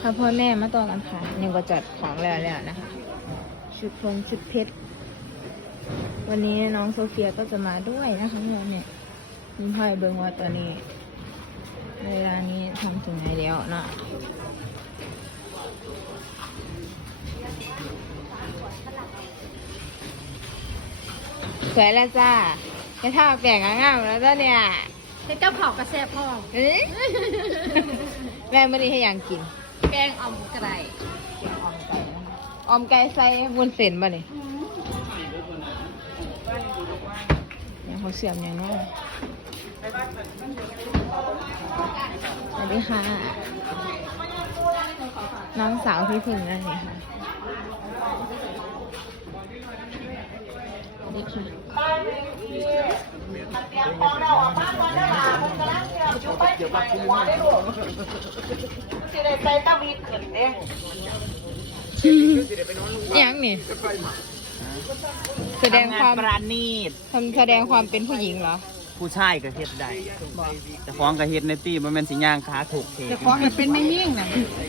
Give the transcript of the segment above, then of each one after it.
ถ้าพ่อแม่มาต่อกันค่ะยังก็จัดของแล้วนะคะชุดเพชรวันนี้น้องโซเฟียก็จะมาด้วยนะคะเนี่ยมีพ่อยเบิงว่าตอนนี้เวลานี้ทำถึงไหนแล้วเนาะสวยแล้วจ้าแค่ท่าแปลงงามแล้วจ้าเนี่ยเจ้าเผากระแซบพ่อแม่ไม่ได้ให้ยังกินแกงอ่อมไก่ออมไก่ใส่วุ้นเส้นป่ะเนี่ยยังเขาเสียมอย่างนี้สวัสดีค่ะน้องสาวพี่พึ่งนั่นเองค่ะสวัสดีค่ะยังนี่แสดงความปราณีตแสดงความเป็นผู้หญิงเหรอผู้ชายก็เฮ็ดได้แต่ฟ้องก็เฮ็ดในตีมันเป็นสิย่างขาถูกเทแต่ของเป็นไม่มิ่งนะ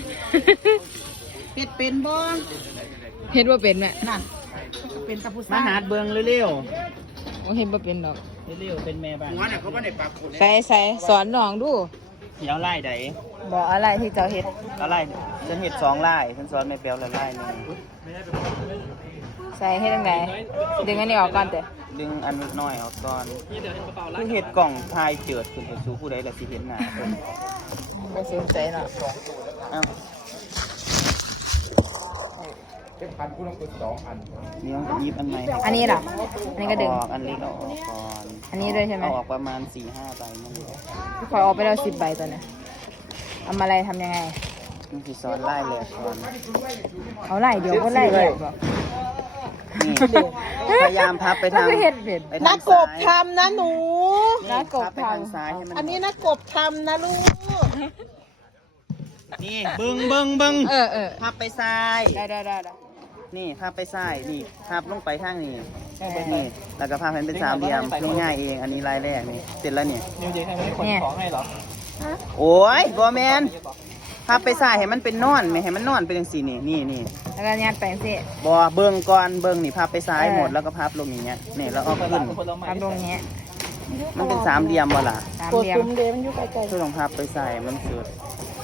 เป็นบ่เฮ็ดว่าเป็นแม่นั่นเป็นตะพุซ่ามาหาเบิ่งเร็วๆโอ้เฮ็ดว่าเป็นดอกเร็วเป็นแม่บ้านเขาบ่ได้ปากคนใส่สอนน้องดูเดี๋ยวไล่ใดบอกอะไรที่เจ้าเฮ็ดอะไรฉันเฮ็ด2ไล่ฉันสอนแม่แป๋วละไล่นึงใส่ให้ตรงไหนดึงอันนี้ออกก่อนเถอะดึงอันน้อยออกก่อนคือเฮ็ดกล่องทายเจิดขึ้นไปสู่ผู้ใดล่ะสิเห็นหน้าเพิ่นบ่สนใจเนาะเอ้า 1,000 คุณต้องกด2,000 นี่ต้องยิบอันใหม่อันนี้เหรออันนี้ก็ดึงอันเล็กเอาออกก่อนอันนี้ด้วยใช่ไหมเอาออกประมาณ 4-5 ใบนั่นแหละพอออกไปแล้ว10 ใบตัวเนี่ยเอามาอะไรทำยังไงมันสิสอนไล่เลยก่อนเอาไล่เดี๋ยวก็ไล่เดี๋ยวบอกนี่พยายามพับไปทางนักกบทำนะหนูนักกบทำอันนี้นักกบทำนะลูกนี่บึ้งพับไปซ้ายได้นี่พับไปซ้ายนี่พับลงไปทางนี้นี่แล้วก็พับให้เป็น3เหลี่ยมง่ายๆเองอันนี้ลายแรกนี่เสร็จแล้วนี่นิวเจให้ไม่คนของให้เหรอโอ้ยบ่แม่นพับไปซ้ายให้มันเป็นนอนไม่ให้มันนอนเป็นจังซี่นี่แล้วก็ยัดแปลงสิบ่เบิ่งก่อนเบิ่งนี่พับไปซ้ายหมดแล้วก็พับลงอย่างเงี้ยนี่แล้วเอาขึ้นทำลงเงี้ยมันเป็น3เหลี่ยมบ่ล่ะ 3เหลี่ยมเดมันอยู่ไกลๆคือต้องพับไปซ้ายมันสุด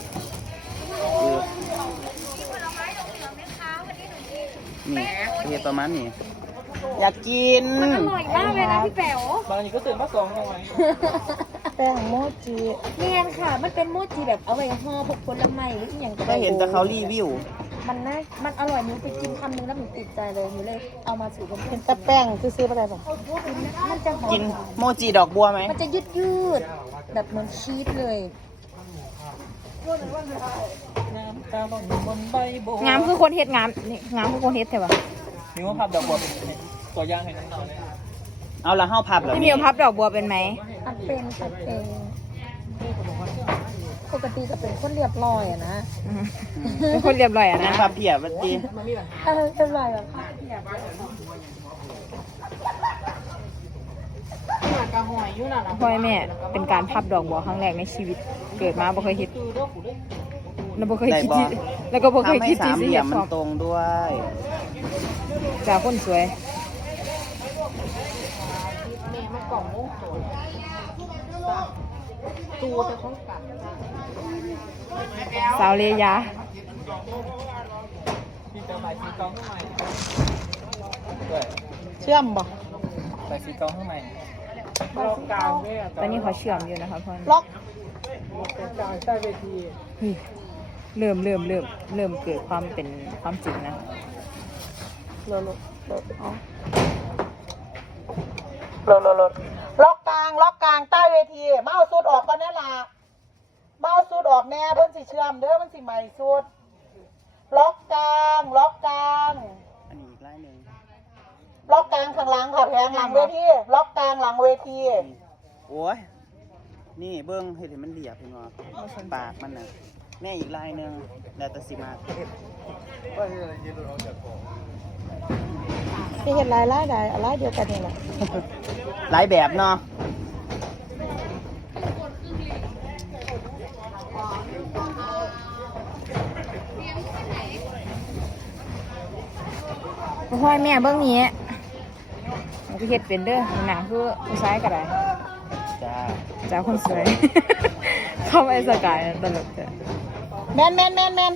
นี่เฮ็ดประมาณนี้อยากกินมันอร่อยมากเลยนะพี่แป๋วบางทีก็ตื่นมา2จังหวะแป้งโมจิเนียนค่ะมันเป็นโมจิแบบเอาไว้ห่อพวกผลไม้หรืออย่างก็เห็นแต่เขารีวิวมันอร่อยหนูไปกินคำนึงแล้วหนูติดใจเลยหนูเลยเอามาสู่เป็นแต่แป้งซื้อไปได้ป่ะมันจะหอมกินโมจิดอกบัวไหมมันจะยืดแบบเหมือนชีสเลยงามคือคนเฮ็ดงามนี่งามคือคนเฮ็ดใช่ป่ะนี่ว่าพับดอกบัวตัวย่างให้น้องๆเอาละเฮาพับเหรอพี่มิวพับดอกบัวเป็นไหมเป็นปกติจะเป็นคนเรียบร้อยอะนะเป็นคนเรียบร้อยอะนะพับเพียบวันจีเรียบร้อยแบบพับเพียบพ่อแม่เป็นการพับดอกบัวครั้งแรกในชีวิตเกิดมาบ่เคยเฮ็ดแล้วบ่เคยคิดแล้วก็บ่เคยคิดที่สิเฮ็ดมันตรงด้วยจากคนสวยแม่มากล่องลูกตัวจะต้องกัดสาวเลยาพี่จะใส่สีกองข้างในเชื่อมบ่ใส่สีกองข้างในล็อกกลางเนี่ยตอนนี้เขาเชื่อมอยู่นะคะพ่อล็อกกลางใต้เวทีเริ่มเกิดความเป็นความจริงนะรถล็อกกลางใต้เวทีเมาสุดออกก่อนแน่ล่ะเมาสุดออกแน่เพิ่นสิเชื่อมเด้อมันสิใหม่สุดล็อกกลางอันนี้อีกลายนึงล็อกกลางข้างหลังค่ะแผงหลังเวทีล็อกกลางหลังเวทีโอ้ยนี่เบิ้งเห็นมันเรียบเห็นบ่ปากมันน่ะแม่อีกลายนึงแล้วแต่สิมาที่เห็นลายใดลายเดียวกันนี่แหละหลายแบบเนาะพ่อแม่เบื้องนี้มันก็เฮ็ดเป็นเด้อหนาคือผู้ชายก็ได้จ้าจ้าคนสวย เข้าไปสกายตลกจ้ะแมนแมนแมนแมน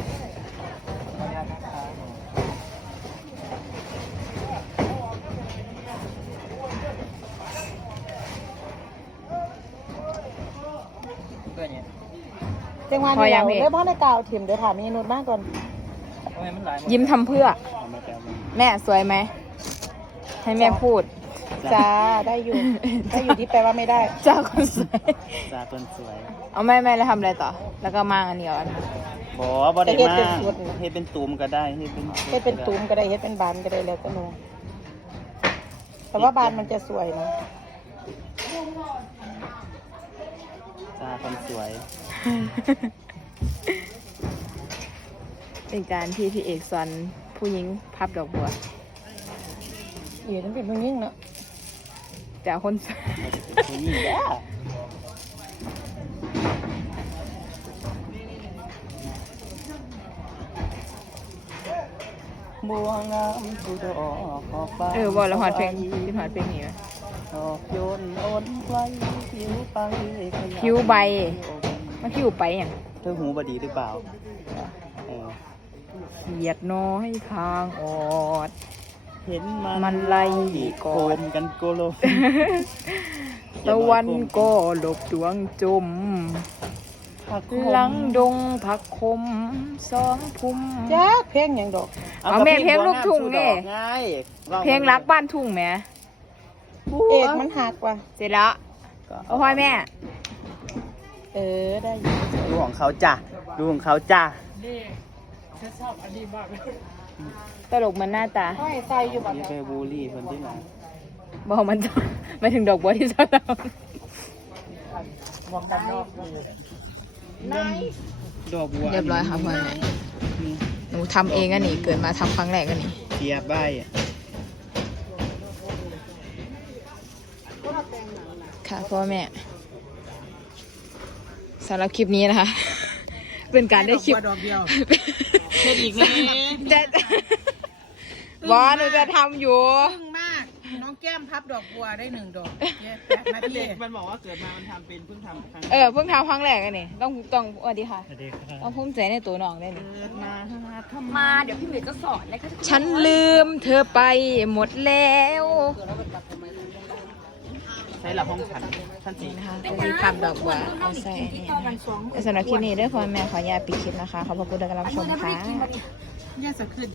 ก็เนี่ยจังหวะนี้เราเดี๋ยวพ่อในกาวถิ่มเดี๋ยวถามมีนุชมากก่อนทำไมมันหลายยิ้มทำเพื่อเอามาแต่มันแม่สวยไหม ให้แม่พูดจ้าได้อยู่ได้อยู่ที่แปลว่าไม่ได้จ้าคนสวยจ้าคนสวยเอาแม่แล้วทำอะไรต่อ แล้วก็มางอันเดียวอันบ่ได้มาเฮ็ดเป็นตูมก็ได้เฮ็ดเป็นเฮ็ดเป็นตูมก็ได้เฮ็ดเป็นบานก็ได้แล้วก็น้องแต่ว่าบานมันจะสวยนะจ้าคนสวยเป็นการที่พี่เอกสอนผู้หญิงพับดอกบัวอยู่นั่นเป็นผู้หญิงเนาะจ้าคนสวยผู้หญิงจ้าบัวงามผู้ดอกออกบานบอกแล้วหอดเพลงพี่หอดเพลงนี้ไหมดอกโยนโอนไว้ผิวไปผิวใบ มันผิวไปอย่างเธอหูบดีหรือเปล่าเออเขียดน้อยทางออดเห็นมันไล่ก่โกอนนกันโกโลตะวันก็หลบดวงจม หลังดงผักคมสองพุ่มจ้าเพลงอย่างดอกเอาแม่เพลงลูกทุ่งนี่ง่ายเพลงรักบ้านทุ่งแหมเอกมันหักว่ะเสร็จแล้วเอาพ่อแม่ได้อยู่ดูของเขาจ้ะดูของเขาจ้ะตลกมันหน้าตาห้อยใส่อยู่แบบนี่ไปบูลลี่คนที่ไหนบอกมันไม่ถึงดอกบัวที่ชอบเราหมวกกันนอกนายดอกบัวเรียบร้อยค่ะพ่อแม่หนูทำเองอันนี้เกิดมาทำครั้งแรกอันนี้เทียบใบค่ะพ่อแม่สำหรับคลิปนี้นะคะ เป็นการได้คลิปดอกเดียวเฮ็ดอีกไหมบอสหนูจะทำอยู่พึ่งมาก น้องแก้มพับดอกบัวได้1 ดอก8 นาทีมันบอกว่าเกิดมามันทำเป็นเพิ่งทำครั้งเพิ่งทำครั้งแรกอันนี้ต้องสวัสดีค่ะต้องภูมิใจในตัวน้องได้นี่เกิดมาทำมาเดี๋ยวพี่หมิวจะสอนเลยค่ะฉันลืมเธอไปหมดแล้วใช้หลับห้องฉันท่านสีนะคะจะมีคำดอกบัวเอาใส่นี่นะคะสำหรับคลิปนี้ด้วยพ่อแม่ขออนุญาตปิดคลิปนะคะขอบพระคุณที่รับชมค่ะเนี่ยจะขึ้น